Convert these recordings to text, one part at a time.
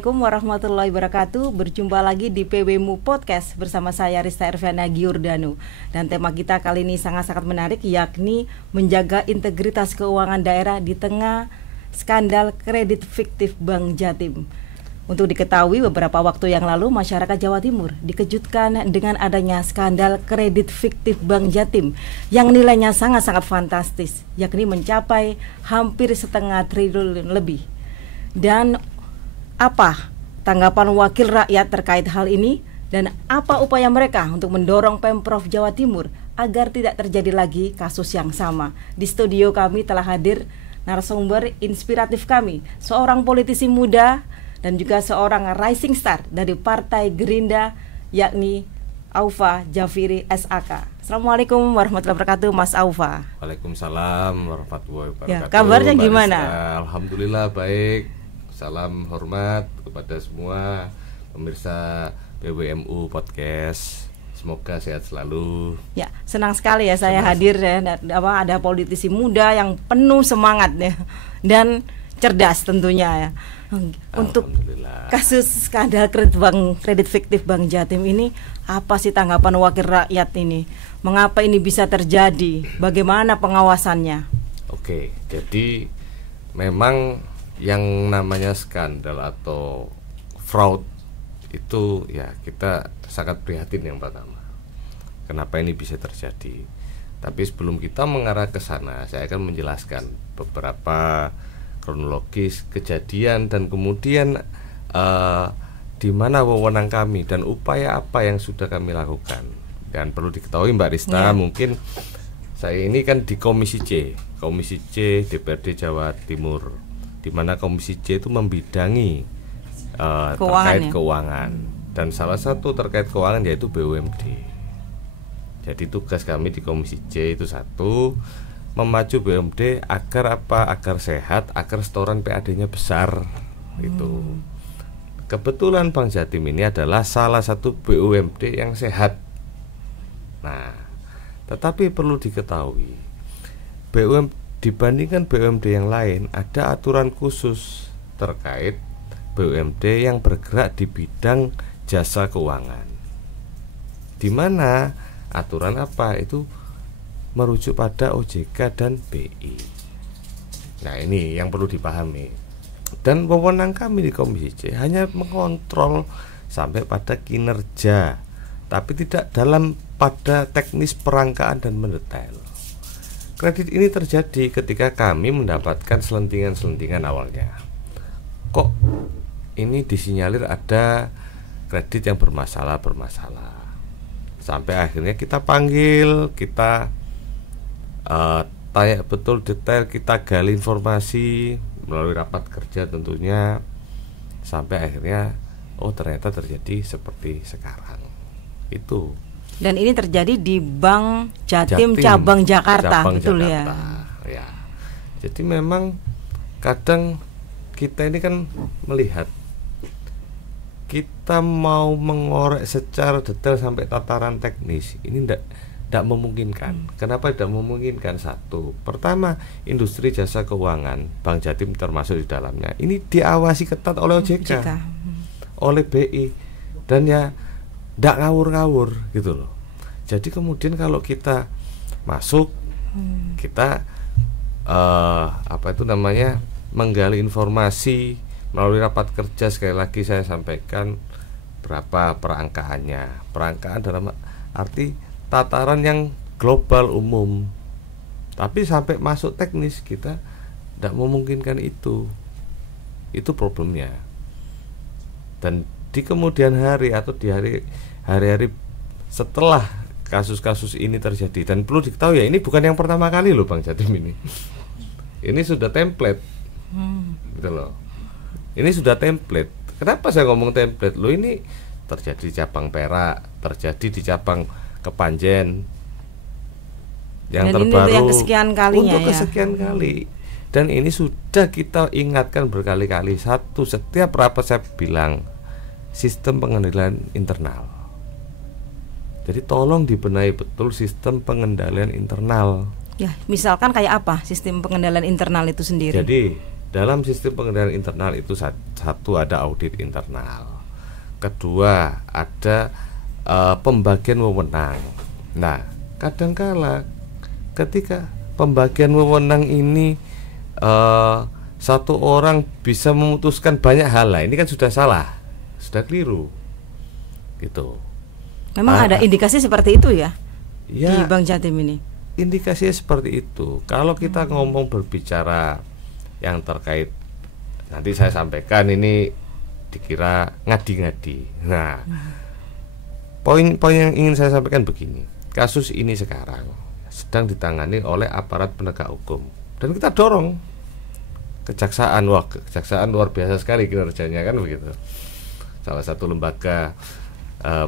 Assalamualaikum warahmatullahi wabarakatuh. Berjumpa lagi di PWMU Podcast bersama saya Rista Erviana Giordano. Dan tema kita kali ini sangat-sangat menarik, yakni menjaga integritas keuangan daerah di tengah skandal kredit fiktif Bank Jatim. Untuk diketahui, beberapa waktu yang lalu masyarakat Jawa Timur dikejutkan dengan adanya skandal kredit fiktif Bank Jatim yang nilainya sangat-sangat fantastis, yakni mencapai hampir 0,5 triliun lebih. Dan apa tanggapan wakil rakyat terkait hal ini dan apa upaya mereka untuk mendorong Pemprov Jawa Timur agar tidak terjadi lagi kasus yang sama? Di studio kami telah hadir narasumber inspiratif kami, seorang politisi muda dan juga seorang rising star dari Partai Gerindra, yakni Aufa Jafiri SAK. Assalamualaikum warahmatullahi wabarakatuh, Mas Aufa. Waalaikumsalam warahmatullahi wabarakatuh. Ya, kabarnya gimana? Alhamdulillah baik. Salam hormat kepada semua pemirsa PWMU Podcast. Semoga sehat selalu. Ya, senang sekali ya saya hadir ya. Ada politisi muda yang penuh semangat ya dan cerdas tentunya ya. Untuk kasus skandal kredit fiktif Bank Jatim ini, apa sih tanggapan wakil rakyat ini? Mengapa ini bisa terjadi? Bagaimana pengawasannya? Oke, jadi memang yang namanya skandal atau fraud itu ya kita sangat prihatin yang pertama. Kenapa ini bisa terjadi? Tapi sebelum kita mengarah ke sana, saya akan menjelaskan beberapa kronologis kejadian dan kemudian di mana wewenang kami dan upaya apa yang sudah kami lakukan. Dan perlu diketahui Mbak Rista, mungkin saya ini kan di Komisi C DPRD Jawa Timur, di mana Komisi C itu membidangi terkait keuangan, dan salah satu terkait keuangan yaitu BUMD. Jadi tugas kami di Komisi C itu satu, memacu BUMD agar apa? Agar sehat, agar setoran PAD-nya besar. Itu. Kebetulan Bank Jatim ini adalah salah satu BUMD yang sehat. Nah, tetapi perlu diketahui, dibandingkan BUMD yang lain, ada aturan khusus terkait BUMD yang bergerak di bidang jasa keuangan. Di mana aturan apa itu merujuk pada OJK dan BI. Nah, ini yang perlu dipahami. Dan wewenang kami di Komisi C hanya mengontrol sampai pada kinerja, tapi tidak dalam pada teknis perangkaan dan mendetail. Kredit ini terjadi ketika kami mendapatkan selentingan-selentingan awalnya. Kok ini disinyalir ada kredit yang bermasalah. Sampai akhirnya kita panggil, kita tanya betul detail, kita gali informasi melalui rapat kerja tentunya, sampai akhirnya ternyata terjadi seperti sekarang itu. Dan ini terjadi di Bank Jatim cabang Jakarta, betul Jakarta, ya. Jadi memang kadang kita ini kan melihat, kita mau mengorek secara detail sampai tataran teknis ini tidak memungkinkan. Kenapa tidak memungkinkan? Satu, pertama, industri jasa keuangan Bank Jatim termasuk di dalamnya ini diawasi ketat oleh OJK, oleh BI, dan ya tidak ngawur-ngawur gitu loh. Jadi kemudian kalau kita masuk, kita menggali informasi melalui rapat kerja. Sekali lagi saya sampaikan berapa perangkaannya. Perangkaan dalam arti tataran yang global umum, tapi sampai masuk teknis kita tidak memungkinkan itu problemnya. Dan di kemudian hari atau di hari-hari setelah kasus-kasus ini terjadi, dan perlu diketahui ya, ini bukan yang pertama kali loh Bank Jatim ini. Ini sudah template, gitu loh. Ini sudah template. Kenapa saya ngomong template? Loh, ini terjadi di cabang Perak, terjadi di cabang Kepanjen, yang dan terbaru ini yang kesekian kalinya, untuk kesekian kali. Dan ini sudah kita ingatkan berkali-kali. Satu, setiap rapat saya bilang sistem pengendalian internal. Jadi tolong dibenahi betul sistem pengendalian internal. Ya, misalkan kayak apa sistem pengendalian internal itu sendiri? Jadi dalam sistem pengendalian internal itu satu ada audit internal, kedua ada pembagian wewenang. Nah, kadangkala ketika pembagian wewenang ini satu orang bisa memutuskan banyak hal, ini kan sudah salah, sudah keliru, gitu. Memang ada indikasi seperti itu ya di Bank Jatim ini. Indikasinya seperti itu. Kalau kita ngomong berbicara yang terkait, nanti saya sampaikan ini dikira ngadi-ngadi. Nah, poin yang ingin saya sampaikan begini. Kasus ini sekarang sedang ditangani oleh aparat penegak hukum, dan kita dorong kejaksaan. Wah, kejaksaan luar biasa sekali kinerjanya, kan begitu. Salah satu lembaga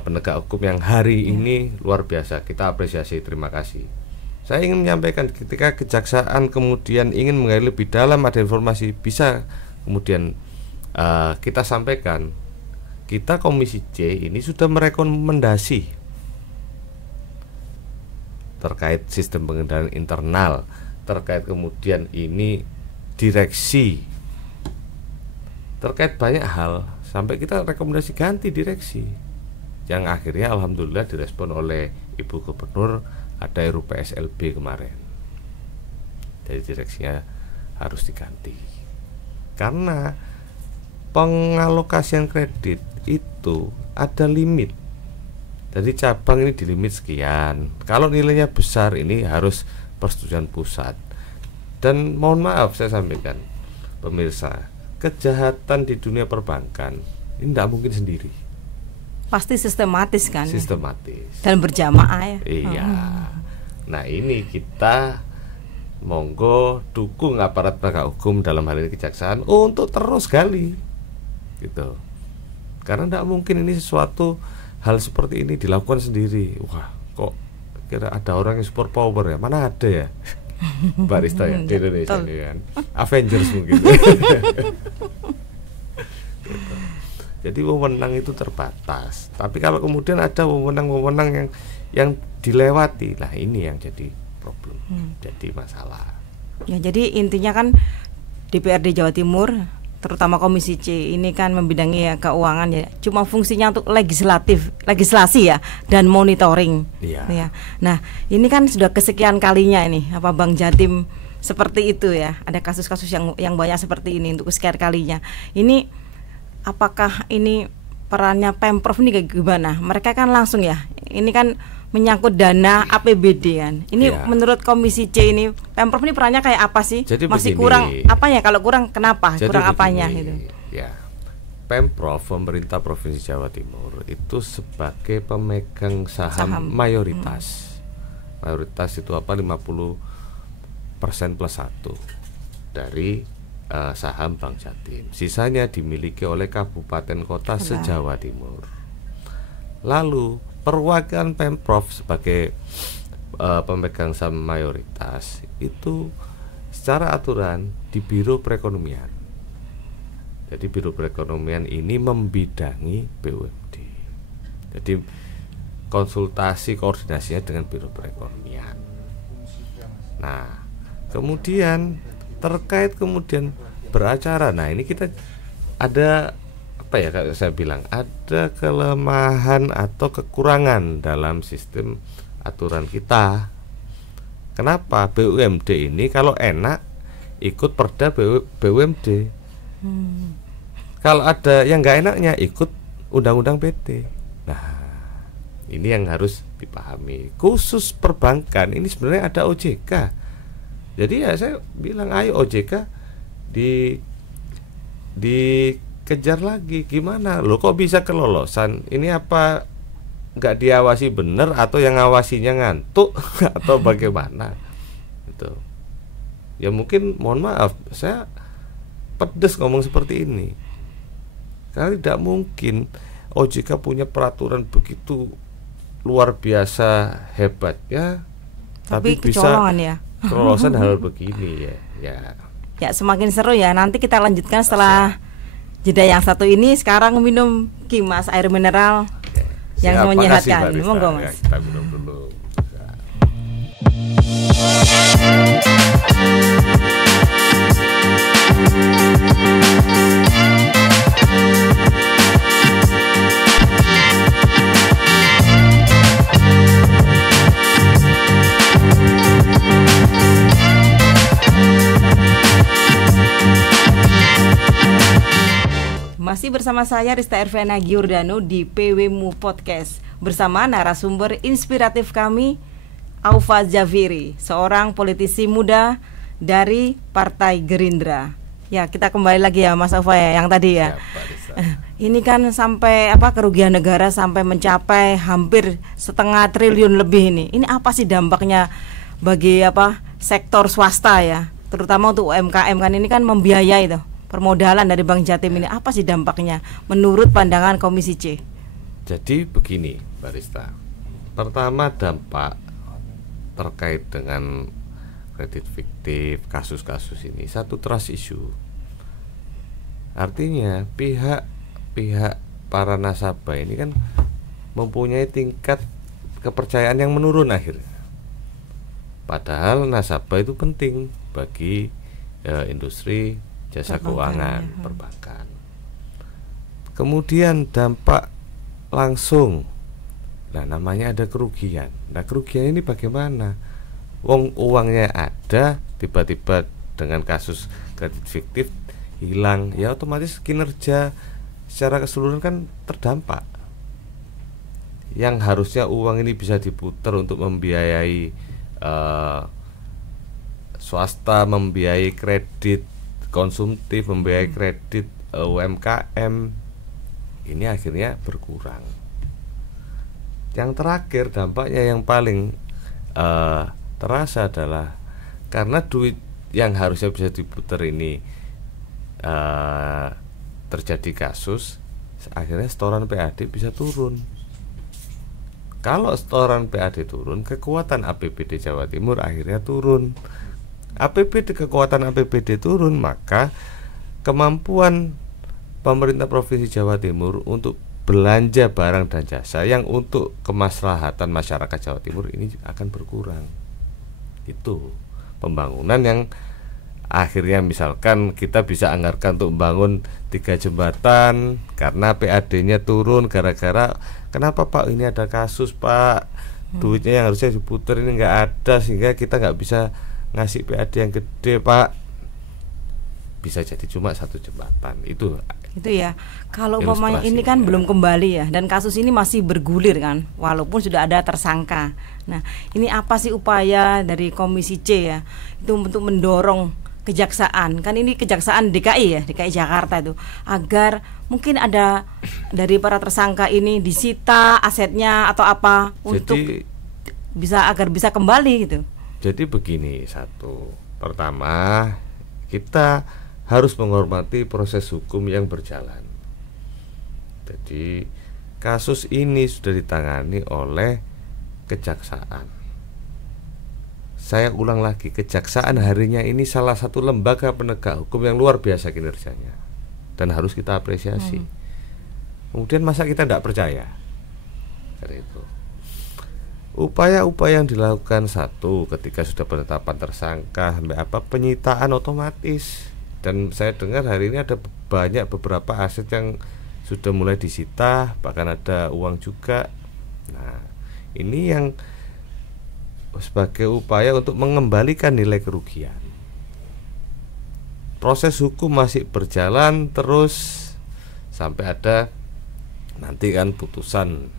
penegak hukum yang hari ini luar biasa, kita apresiasi, terima kasih. Saya ingin menyampaikan, ketika kejaksaan kemudian ingin menggali lebih dalam, ada informasi, bisa kemudian kita sampaikan. Kita Komisi C ini sudah merekomendasi terkait sistem pengendalian internal, terkait kemudian ini direksi, terkait banyak hal, sampai kita rekomendasi ganti direksi, yang akhirnya alhamdulillah direspon oleh Ibu Gubernur. Ada RUU PSLB kemarin, jadi direksinya harus diganti karena pengalokasian kredit itu ada limit. Jadi cabang ini di limit sekian, kalau nilainya besar ini harus persetujuan pusat. Dan mohon maaf saya sampaikan pemirsa, kejahatan di dunia perbankan ini tidak mungkin sendiri, pasti sistematis kan? Sistematis dan berjamaah ya. Iya. Nah, ini kita monggo dukung aparat penegak hukum, dalam hal ini kejaksaan, untuk terus gali gitu. Karena tidak mungkin ini sesuatu hal seperti ini dilakukan sendiri. Wah, kok kira ada orang yang super power ya? Mana ada ya? Barista ya di Indonesia ini kan. Avengers mungkin. Jadi wewenang itu terbatas. Tapi kalau kemudian ada wewenang-wewenang yang dilewati, nah ini yang jadi problem, jadi masalah. Ya, jadi intinya kan DPRD Jawa Timur, terutama Komisi C ini kan membidangi ya keuangan ya, cuma fungsinya untuk legislasi ya, dan monitoring. Iya. Ya. Nah, ini kan sudah kesekian kalinya ini apa Bank Jatim seperti itu ya. Ada kasus-kasus yang banyak seperti ini untuk kesekian kalinya. Ini apakah ini perannya Pemprov ini kayak gimana? Mereka kan langsung ya, ini kan menyangkut dana APBD kan. Ini menurut Komisi C ini Pemprov ini perannya kayak apa sih? Jadi masih begini, kurang apanya? Kalau kurang kenapa? Jadi kurang begini, apanya itu? Ya, Pemprov, pemerintah Provinsi Jawa Timur itu sebagai pemegang saham mayoritas. Mayoritas itu apa? 50% plus 1 dari saham Bank Jatim. Sisanya dimiliki oleh kabupaten kota se-Jawa Timur. Lalu perwakilan Pemprov sebagai pemegang saham mayoritas itu secara aturan di Biro Perekonomian. Jadi Biro Perekonomian ini membidangi BUMD. Jadi konsultasi koordinasinya dengan Biro Perekonomian. Nah, kemudian terkait kemudian beracara, nah ini kita ada apa ya, kalau saya bilang ada kelemahan atau kekurangan dalam sistem aturan kita. Kenapa? BUMD ini kalau enak ikut perda BUMD, kalau ada yang nggak enaknya ikut undang-undang PT. Nah, ini yang harus dipahami. Khusus perbankan ini sebenarnya ada OJK. Jadi ya saya bilang ayo OJK dikejar lagi. Gimana? Loh kok bisa kelolosan? Ini apa nggak diawasi bener atau yang ngawasinya ngantuk atau bagaimana? Gitu. Ya mungkin mohon maaf saya pedes ngomong seperti ini. Karena tidak mungkin OJK punya peraturan begitu luar biasa hebat ya, tapi bisa ya. kelolosan hal begini ya. Ya semakin seru ya. Nanti kita lanjutkan setelah jeda yang satu ini. Sekarang minum Kimas air mineral yang menyehatkan. Monggo Mas. Ya, kita minum dulu. Ya. masih bersama saya Rista Erviana Giordano di PWMU Podcast bersama narasumber inspiratif kami Aufa Jafiri, seorang politisi muda dari Partai Gerindra. Ya, kita kembali lagi ya Mas Aufa ya, yang tadi ya. Ini kan sampai kerugian negara sampai mencapai hampir 0,5 triliun lebih ini. Ini apa sih dampaknya bagi sektor swasta ya, terutama untuk UMKM kan ini kan membiayai tuh permodalan dari Bank Jatim ini. Apa sih dampaknya menurut pandangan Komisi C? Jadi begini, Barista. Pertama, dampak terkait dengan kredit fiktif, kasus-kasus ini satu trust issue. Artinya pihak para nasabah ini kan mempunyai tingkat kepercayaan yang menurun akhirnya. Padahal nasabah itu penting bagi industri jasa keuangan, perbankan. Kemudian dampak langsung, nah namanya ada kerugian. Nah kerugian ini bagaimana? Uangnya ada, tiba-tiba dengan kasus kredit fiktif hilang, ya otomatis kinerja secara keseluruhan kan terdampak. Yang harusnya uang ini bisa diputar untuk membiayai swasta, membiayai kredit konsumtif, membiayai kredit UMKM, ini akhirnya berkurang. Yang terakhir dampaknya yang paling terasa adalah karena duit yang harusnya bisa diputar ini terjadi kasus, akhirnya setoran PAD bisa turun. Kalau setoran PAD turun, kekuatan APBD Jawa Timur akhirnya turun. Kekuatan APBD turun, maka kemampuan pemerintah Provinsi Jawa Timur untuk belanja barang dan jasa yang untuk kemaslahatan masyarakat Jawa Timur ini akan berkurang. Itu pembangunan yang akhirnya misalkan kita bisa anggarkan untuk membangun 3 jembatan karena PAD-nya turun gara-gara kenapa Pak ini ada kasus Pak, duitnya yang harusnya diputar ini nggak ada sehingga kita nggak bisa ngasih PAD yang gede Pak. Bisa jadi cuma 1 jembatan itu ya. Kalau umpamanya ini kan belum kembali ya, dan kasus ini masih bergulir kan, walaupun sudah ada tersangka. Nah ini apa sih upaya dari Komisi C ya, itu untuk mendorong kejaksaan, kan ini kejaksaan DKI ya, DKI Jakarta itu, agar mungkin ada dari para tersangka ini disita asetnya atau apa untuk agar bisa kembali gitu. Jadi begini, pertama kita harus menghormati proses hukum yang berjalan. Jadi kasus ini sudah ditangani oleh kejaksaan. Saya ulang lagi, kejaksaan harinya ini salah satu lembaga penegak hukum yang luar biasa kinerjanya dan harus kita apresiasi. Kemudian masa kita tidak percaya? Karena itu upaya-upaya yang dilakukan ketika sudah penetapan tersangka sampai penyitaan otomatis, dan saya dengar hari ini ada beberapa aset yang sudah mulai disita, bahkan ada uang juga. Nah ini yang sebagai upaya untuk mengembalikan nilai kerugian. Proses hukum masih berjalan terus sampai ada nanti kan putusan.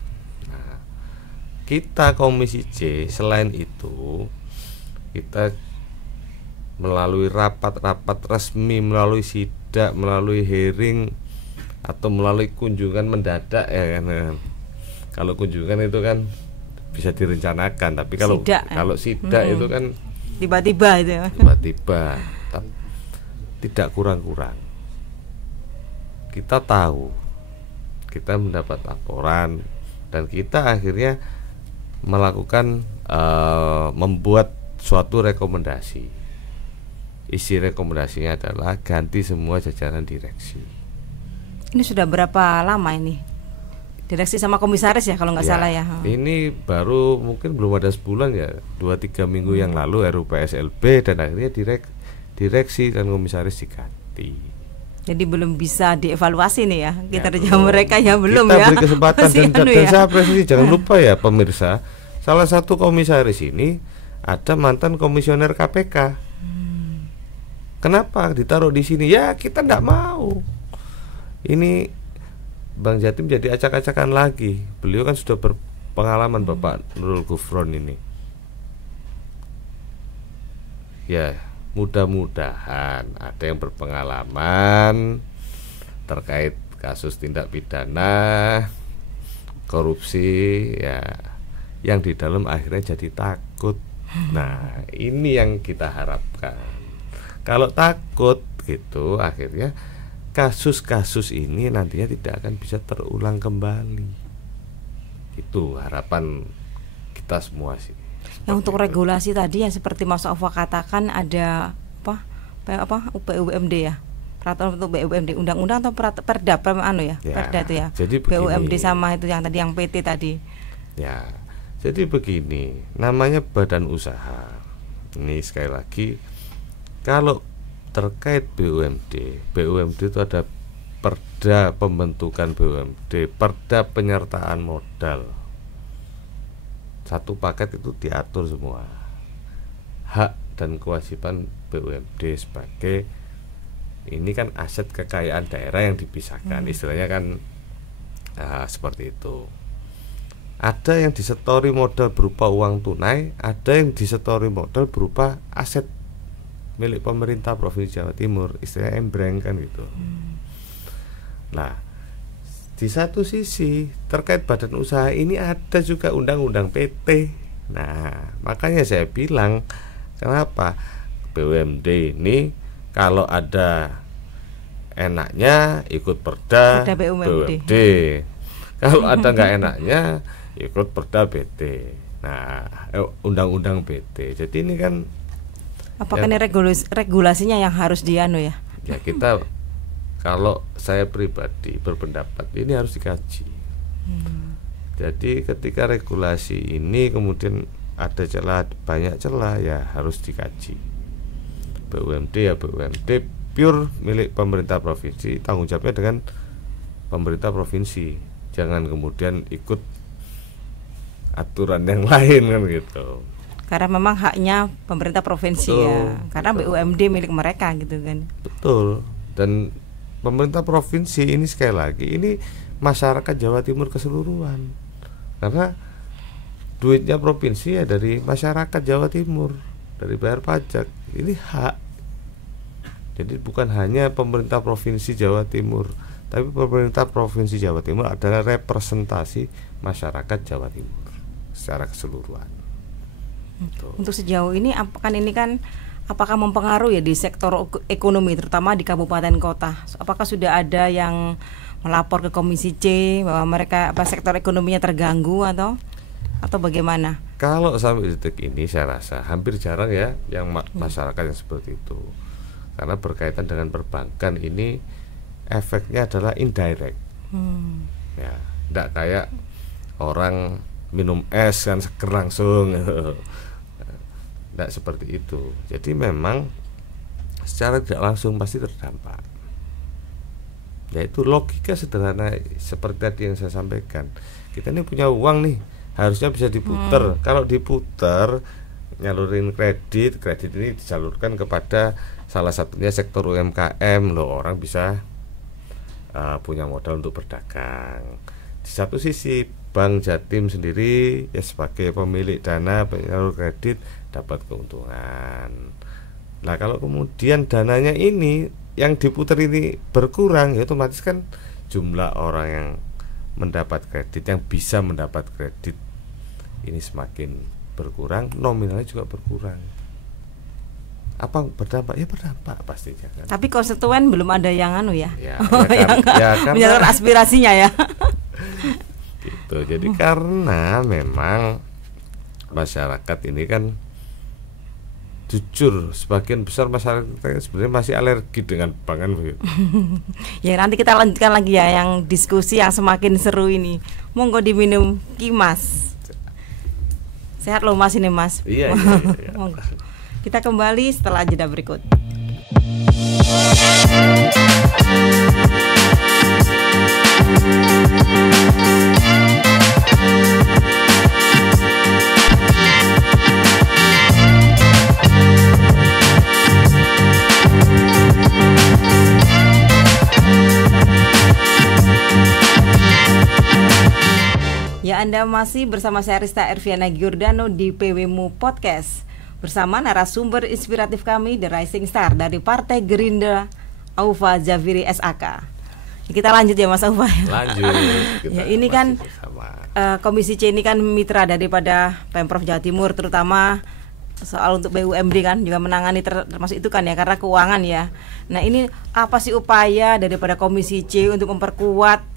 Nah, kita Komisi C selain itu kita melalui rapat-rapat resmi, melalui sidak, melalui hearing atau melalui kunjungan mendadak ya kan. Kalau kunjungan itu kan bisa direncanakan, tapi kalau sidak itu kan tiba-tiba itu. Tiba-tiba, tidak kurang-kurang. Kita tahu, kita mendapat laporan dan kita akhirnya melakukan membuat suatu rekomendasi. Isi rekomendasinya adalah ganti semua jajaran direksi. Ini sudah berapa lama ini? Direksi sama komisaris ya kalau nggak salah ya. Ini baru mungkin belum ada sebulan ya, 2-3 minggu yang lalu RUU PSLB dan akhirnya direksi dan komisaris diganti. Jadi belum bisa dievaluasi nih ya kinerja mereka ya, belum kita ya. Kita beri kesempatan dan saya apresiasi. Jangan lupa ya pemirsa, salah satu komisaris ini ada mantan komisioner KPK. Kenapa ditaruh di sini? Ya kita tidak mau. ini Bang Jatim jadi acak-acakan lagi. Beliau kan sudah berpengalaman, Bapak Nurul Gufron ini. Ya, mudah-mudahan ada yang berpengalaman terkait kasus tindak pidana korupsi, ya, yang di dalam akhirnya jadi takut. Nah, ini yang kita harapkan. Kalau takut gitu, akhirnya kasus-kasus ini nantinya tidak akan bisa terulang kembali. Itu harapan kita semua sih. Yang untuk regulasi tadi yang seperti Mas Ova katakan ada apa BUMD ya, peraturan untuk BUMD, undang-undang atau perda ya, perda itu ya. Jadi BUMD sama itu yang tadi yang PT tadi. Ya, jadi begini, namanya badan usaha. Ini sekali lagi, kalau terkait BUMD itu ada perda pembentukan BUMD, perda penyertaan modal. Satu paket itu diatur semua hak dan kewajiban BUMD sebagai ini kan aset kekayaan daerah yang dipisahkan, istilahnya kan seperti itu. Ada yang disetori modal berupa uang tunai, ada yang disetori modal berupa aset milik pemerintah Provinsi Jawa Timur, istilahnya embreng kan gitu. Nah, di satu sisi terkait badan usaha ini ada juga undang-undang PT. Nah, makanya saya bilang kenapa BUMD ini kalau ada enaknya ikut perda BUMD. Kalau ada nggak enaknya ikut perda BT. Nah, undang-undang BT. Jadi ini kan apakah ini regulasinya yang harus dianu ya? Ya, kita kalau saya pribadi berpendapat ini harus dikaji. Jadi ketika regulasi ini kemudian ada celah, banyak celah, ya harus dikaji. BUMD ya BUMD pure milik pemerintah provinsi, tanggung jawabnya dengan pemerintah provinsi. Jangan kemudian ikut aturan yang lain kan gitu. Karena memang haknya pemerintah provinsi, betul, ya. Karena betul. BUMD milik mereka gitu kan. Betul. Dan pemerintah provinsi ini sekali lagi ini masyarakat Jawa Timur keseluruhan. Karena duitnya provinsi ya dari masyarakat Jawa Timur, dari bayar pajak. Ini hak. Jadi bukan hanya pemerintah provinsi Jawa Timur, tapi pemerintah provinsi Jawa Timur adalah representasi masyarakat Jawa Timur secara keseluruhan. Untuk sejauh ini apakah mempengaruhi ya di sektor ekonomi terutama di kabupaten kota? Apakah sudah ada yang melapor ke Komisi C bahwa mereka sektor ekonominya terganggu atau bagaimana? Kalau sampai detik ini saya rasa hampir jarang ya yang masyarakat yang seperti itu. Karena berkaitan dengan perbankan ini efeknya adalah indirect. Ya, tidak kayak orang minum es kan seger langsung. Tidak seperti itu. Jadi memang secara tidak langsung pasti terdampak. Yaitu logika sederhana seperti tadi yang saya sampaikan. Kita ini punya uang nih, harusnya bisa diputer. Kalau diputer, nyalurin kredit ini disalurkan kepada salah satunya sektor UMKM. Loh, orang bisa punya modal untuk berdagang. Di satu sisi Bank Jatim sendiri ya sebagai pemilik dana penyalur kredit dapat keuntungan. Nah, kalau kemudian dananya ini yang diputar ini berkurang, ya otomatis kan jumlah orang yang mendapat kredit, yang bisa mendapat kredit ini semakin berkurang, nominalnya juga berkurang. Apa berdampak? Ya berdampak pastinya kan. Tapi konstituen belum ada yang yang menyalur aspirasinya ya. Gitu. Jadi karena memang masyarakat ini kan jujur sebagian besar masyarakat sebenarnya masih alergi dengan pangan begitu. Ya nanti kita lanjutkan lagi ya yang diskusi yang semakin seru ini. Monggo diminum Kimas. Sehat loh Mas ini Mas. Iya. Monggo. Kita kembali setelah jeda berikut. Anda masih bersama saya Rista Erviana Giordano di PWMU Podcast bersama narasumber inspiratif kami The Rising Star dari Partai Gerindra, Aufa Jafiri SAK. Kita lanjut ya Mas Aufa. Lanjut. Ya, ini kan Komisi C ini kan mitra daripada Pemprov Jawa Timur, terutama soal untuk BUMD kan juga menangani termasuk itu kan ya, karena keuangan ya. Nah ini apa sih upaya daripada Komisi C untuk memperkuat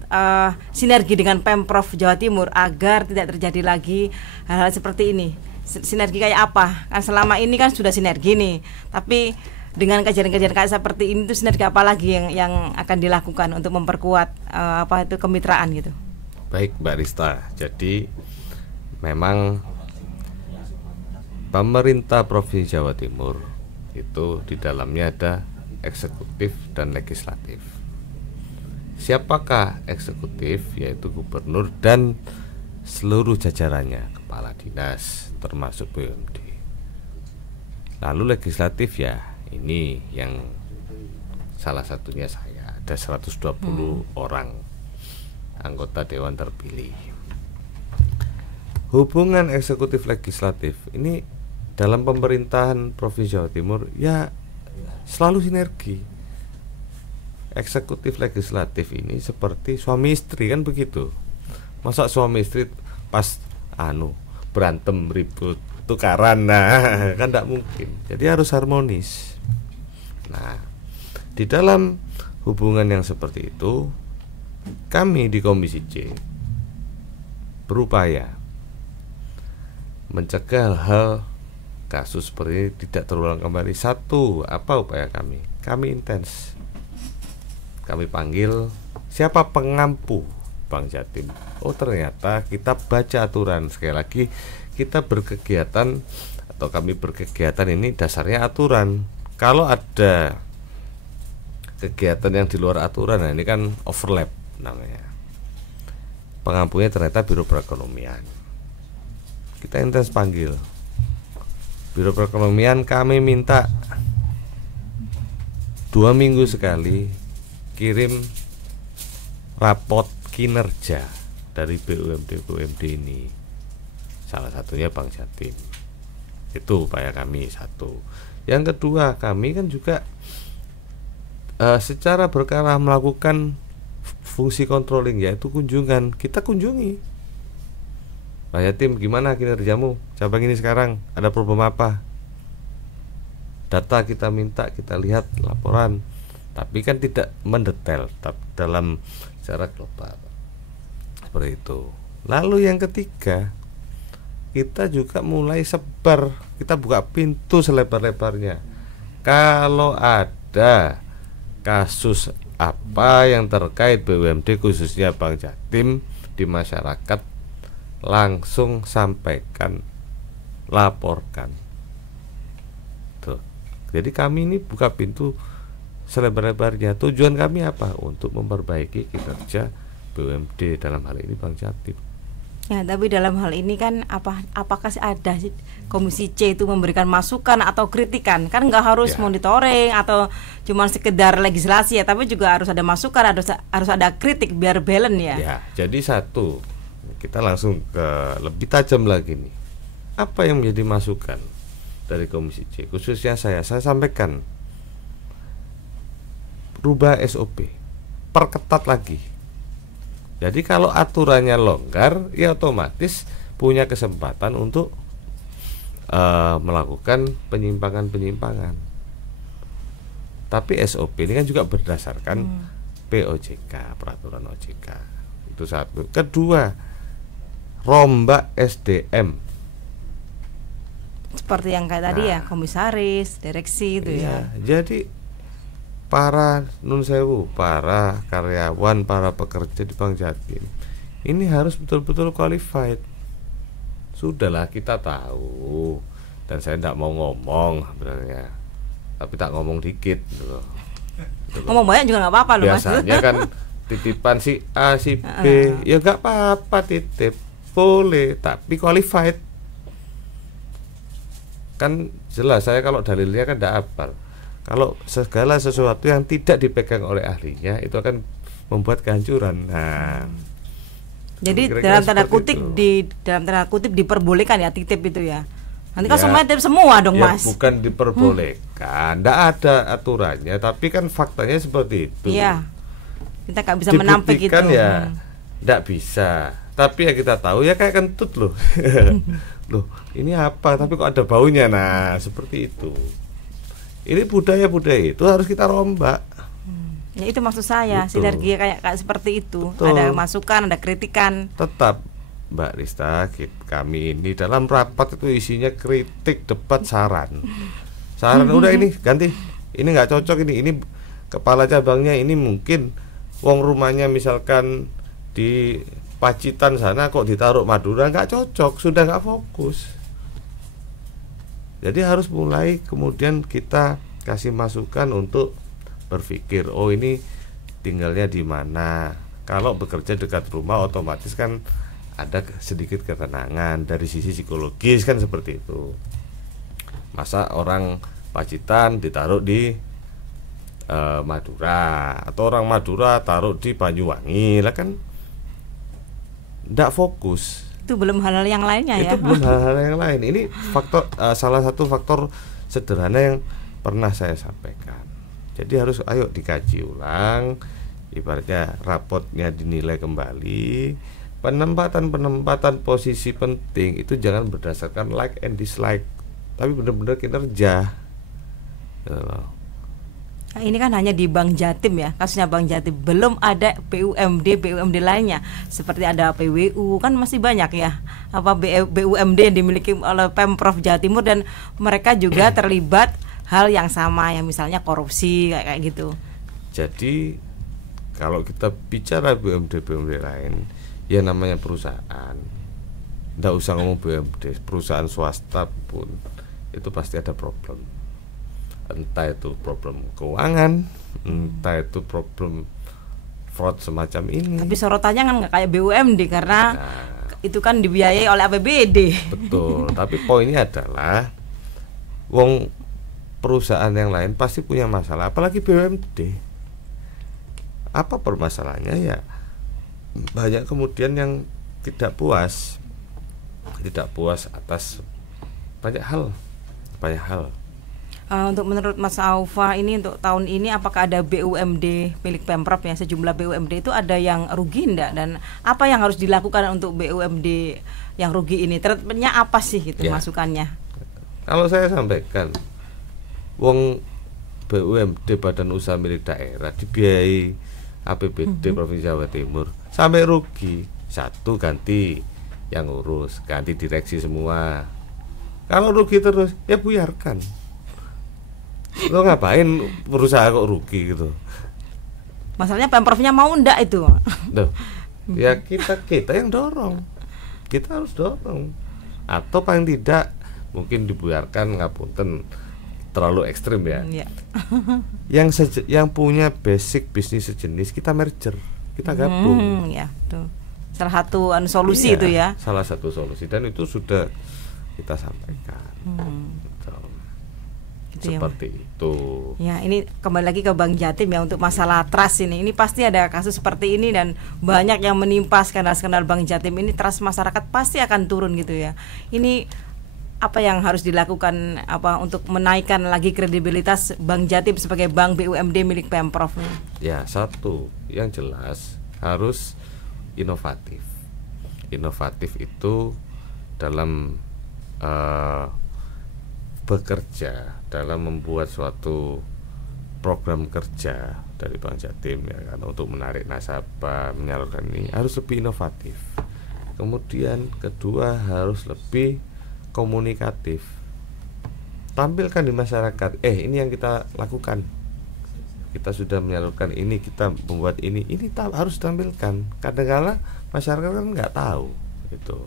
sinergi dengan Pemprov Jawa Timur agar tidak terjadi lagi hal-hal seperti ini? Sinergi kayak apa? Kan selama ini kan sudah sinergi nih, tapi dengan kejadian-kejadian kayak seperti ini itu sinergi apa lagi yang akan dilakukan untuk memperkuat kemitraan gitu? Baik Mbak Rista, jadi memang pemerintah Provinsi Jawa Timur itu di dalamnya ada eksekutif dan legislatif. Siapakah eksekutif? Yaitu gubernur dan seluruh jajarannya, kepala dinas termasuk BUMD. Lalu legislatif ya, ini yang salah satunya saya, ada 120 orang anggota dewan terpilih. Hubungan eksekutif legislatif ini dalam pemerintahan Provinsi Jawa Timur ya selalu sinergi. Eksekutif legislatif ini seperti suami istri kan begitu. Masa suami istri pas berantem ribut tukaran, nah kan tidak mungkin. Jadi harus harmonis. Nah, di dalam hubungan yang seperti itu kami di Komisi C berupaya mencegah hal kasus seperti ini tidak terulang kembali. Satu, apa upaya kami? Kami intens. Kami panggil siapa pengampu Bang Jatim. Oh ternyata kita baca aturan. Sekali lagi kita berkegiatan atau kami berkegiatan ini dasarnya aturan. Kalau ada kegiatan yang di luar aturan, nah ini kan overlap namanya. Pengampunya ternyata Biro Perekonomian. Kita intens panggil Biro Perekonomian, kami minta 2 minggu sekali kirim rapot kinerja dari BUMD ini. Salah satunya Bang Jatim. Itu upaya kami satu. Yang kedua, kami kan juga secara berkala melakukan fungsi controlling, yaitu kunjungan. Kita kunjungi Pak Jatim, gimana kinerjamu cabang ini sekarang, ada problem apa? Data kita minta, kita lihat laporan, tapi kan tidak mendetail dalam secara global. Seperti itu. Lalu yang ketiga, kita juga mulai sebar, kita buka pintu selebar-lebarnya. Kalau ada kasus apa yang terkait BUMD khususnya Bang Jatim di masyarakat, langsung sampaikan, laporkan. Tuh. Jadi kami ini buka pintu selebar-lebarnya. Tujuan kami apa? Untuk memperbaiki kinerja BUMD, dalam hal ini Bang Jatim. Ya, tapi dalam hal ini kan apakah ada Komisi C itu memberikan masukan atau kritikan? Kan nggak harus monitoring atau cuma sekedar legislasi ya, tapi juga harus ada masukan, harus ada kritik biar balance ya. Ya, jadi satu, kita langsung ke lebih tajam lagi nih. Apa yang menjadi masukan dari Komisi C? Khususnya saya sampaikan, rubah SOP, perketat lagi. Jadi kalau aturannya longgar, ya otomatis punya kesempatan untuk melakukan penyimpangan-penyimpangan. Tapi SOP ini kan juga berdasarkan POJK, peraturan OJK. Itu satu. Kedua, rombak SDM. Seperti yang kayak tadi ya, komisaris, direksi itu ya. Jadi para nunsewu, para karyawan, para pekerja di Bang Jatim ini harus betul-betul qualified. Sudahlah, kita tahu, dan saya tidak mau ngomong sebenarnya, tapi tak ngomong dikit gitu. Ngomong banyak juga nggak apa-apa loh Mas. Biasanya kan titipan si A, si B, ya nggak apa-apa titip, boleh, tapi qualified. Kan jelas, saya kalau dalilnya kan tidak hafal. Kalau segala sesuatu yang tidak dipegang oleh ahlinya itu akan membuat kehancuran. Nah, Jadi dalam tanda kutip diperbolehkan ya titip itu ya. Nanti kan semuanya titip semua dong Mas. Bukan diperbolehkan, enggak ada aturannya, tapi kan faktanya seperti itu. Iya. Kita nggak bisa menampik itu. Ya, enggak bisa. Tapi ya kita tahu ya kayak kentut loh. Loh, ini apa? Tapi kok ada baunya? Nah, seperti itu. Ini budaya-budaya itu harus kita rombak. Ya itu maksud saya, sinergi kayak seperti itu. Betul. Ada masukan, ada kritikan. Tetap Mbak Rista, kami ini dalam rapat itu isinya kritik, debat, saran. Saran udah ini ganti. Ini nggak cocok ini kepala cabangnya ini mungkin wong rumahnya misalkan di Pacitan sana kok ditaruh Madura, nggak cocok, sudah nggak fokus. Jadi harus mulai kemudian kita kasih masukan untuk berpikir, oh ini tinggalnya di mana. Kalau bekerja dekat rumah otomatis kan ada sedikit ketenangan dari sisi psikologis kan seperti itu. Masa orang Pacitan ditaruh di Madura atau orang Madura taruh di Banyuwangi lah kan tidak fokus. Itu belum hal-hal yang lainnya ya. Itu belum hal-hal yang lain. Ini faktor salah satu faktor sederhana yang pernah saya sampaikan. Jadi harus ayo dikaji ulang, ibaratnya rapotnya dinilai kembali, penempatan posisi penting itu jangan berdasarkan like and dislike, tapi benar-benar kinerja. Nah, ini kan hanya di Bank Jatim ya, kasusnya Bank Jatim, belum ada BUMD lainnya, seperti ada PWU kan masih banyak ya, BUMD yang dimiliki oleh Pemprov Jawa Timur dan mereka juga terlibat hal yang sama ya, misalnya korupsi kayak gitu. Jadi kalau kita bicara BUMD lain, ya namanya perusahaan, nggak usah ngomong BUMD, perusahaan swasta pun itu pasti ada problem. Entah itu problem keuangan, entah itu problem fraud semacam ini. Tapi sorotannya kan nggak kayak BUMD karena itu kan dibiayai oleh APBD. Betul. Tapi poinnya adalah wong perusahaan yang lain pasti punya masalah, apalagi BUMD. Apa permasalahannya ya? Banyak kemudian yang tidak puas atas banyak hal. Untuk menurut Mas Aufa ini untuk tahun ini apakah ada BUMD milik Pemprov ya, sejumlah BUMD itu ada yang rugi enggak, dan apa yang harus dilakukan untuk BUMD yang rugi ini? Treatmentnya apa sih gitu ya, masukannya? Kalau saya sampaikan, wong BUMD badan usaha milik daerah dibiayai APBD Provinsi Jawa Timur sampai rugi, satu ganti yang ngurus, ganti direksi semua. Kalau rugi terus ya buyarkan. Lo ngapain berusaha kok rugi gitu? Masalahnya Pemprovnya mau ndak itu? Duh, ya kita yang dorong. Kita harus dorong. Atau paling tidak mungkin dibuyarkan, ngapunten terlalu ekstrim ya. Yang punya basic bisnis sejenis kita merger, kita gabung. Ya, tuh. Salah satu solusi itu ya. Salah satu solusi dan itu sudah kita sampaikan. Seperti itu. Ya, ini kembali lagi ke Bank Jatim ya untuk masalah trust ini. Ini pasti ada kasus seperti ini dan banyak yang menimpa skandal-skandal Bank Jatim ini, trust masyarakat pasti akan turun gitu ya. Ini apa yang harus dilakukan untuk menaikkan lagi kredibilitas Bank Jatim sebagai bank BUMD milik Pemprov? Ya, satu yang jelas harus inovatif. Inovatif itu dalam bekerja, dalam membuat suatu program kerja dari Bank Jatim ya kan, untuk menarik nasabah, menyalurkan ini harus lebih inovatif. Kemudian kedua harus lebih komunikatif. Tampilkan di masyarakat, ini yang kita lakukan. Kita sudah menyalurkan ini, kita membuat ini harus tampilkan. Kadang-kala masyarakat kan nggak tahu gitu.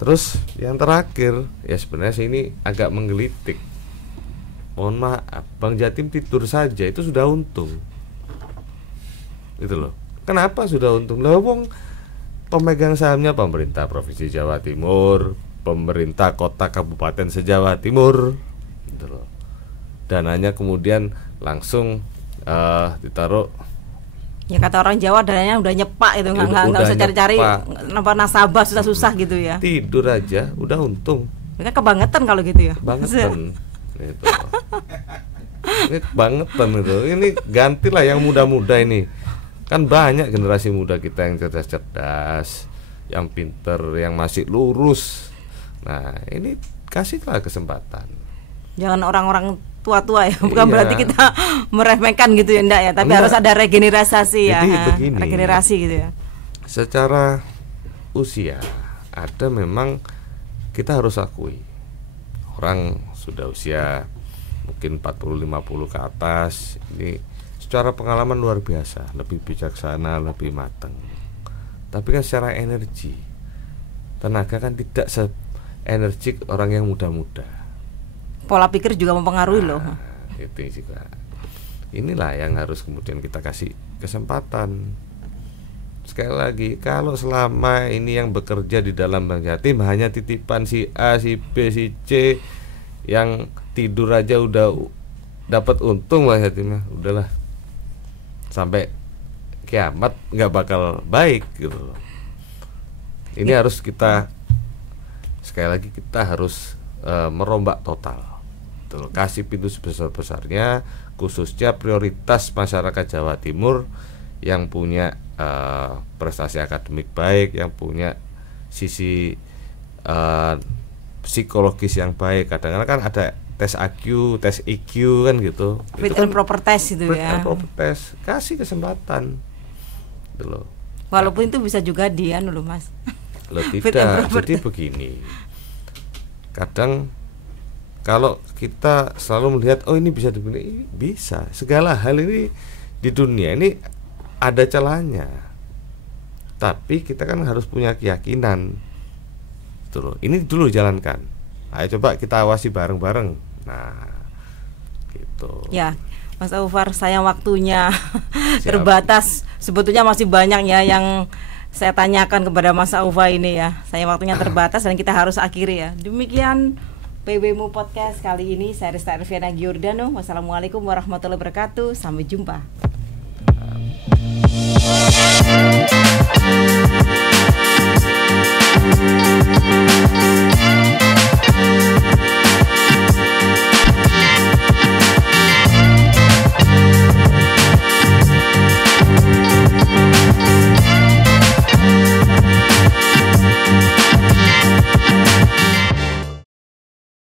Terus yang terakhir ya sebenarnya sih ini agak menggelitik. Mohon maaf, Bank Jatim tidur saja itu sudah untung. Itu loh. Kenapa sudah untung? Lah wong pemegang sahamnya pemerintah Provinsi Jawa Timur, pemerintah kota kabupaten se-Jawa Timur. Gitu loh. Dananya kemudian langsung ditaruh Ya kata orang Jawa dananya udah nyepak itu, nggak usah cari-cari nampak nasabah susah-susah gitu ya. Tidur aja udah untung. Mereka kebangetan kalau gitu ya. Kebangetan. Gitu. Ini kebangetan itu. Ini gantilah yang muda-muda ini. Kan banyak generasi muda kita yang cerdas-cerdas, yang pinter, yang masih lurus. Nah, ini kasihlah kesempatan. Jangan orang-orang tua-tua ya, bukan berarti kita meremehkan gitu ya, enggak ya, tapi harus ada regenerasi ya. Begini, regenerasi gitu ya. Secara usia ada memang kita harus akui orang sudah usia mungkin 40-50 ke atas ini secara pengalaman luar biasa, lebih bijaksana, lebih matang. Tapi kan secara energi, tenaga kan tidak se-energik orang yang muda-muda. Pola pikir juga mempengaruhi loh. Itu juga. Inilah yang harus kemudian kita kasih kesempatan. Sekali lagi, kalau selama ini yang bekerja di dalam Bank Jatim hanya titipan si A, si B, si C, yang tidur aja udah dapat untung Bank Jatim, udahlah sampai kiamat nggak bakal baik gitu. Ini harus kita sekali lagi kita harus merombak total. Kasih pintu sebesar-besarnya, khususnya prioritas masyarakat Jawa Timur yang punya prestasi akademik baik, yang punya sisi psikologis yang baik. Kadang-kadang kan ada tes IQ, tes IQ kan gitu. Fit and proper test itu ya. Fit and proper test, kasih kesempatan, gitu loh. Walaupun itu bisa juga dia loh Mas. Loh tidak, jadi begini. Kadang kalau kita selalu melihat oh ini bisa dibeli, bisa. Segala hal ini di dunia ini ada celahnya. Tapi kita kan harus punya keyakinan. Gitu loh. Ini dulu jalankan. Ayo coba kita awasi bareng-bareng. Nah, gitu. Ya, Mas Aufar, sayang waktunya terbatas. Sebetulnya masih banyak ya yang saya tanyakan kepada Mas Aufar ini ya. Sayang waktunya terbatas dan kita harus akhiri ya. Demikian PWMU Podcast kali ini. Saya Rista Erviana Giordano. Wassalamualaikum warahmatullahi wabarakatuh. Sampai jumpa.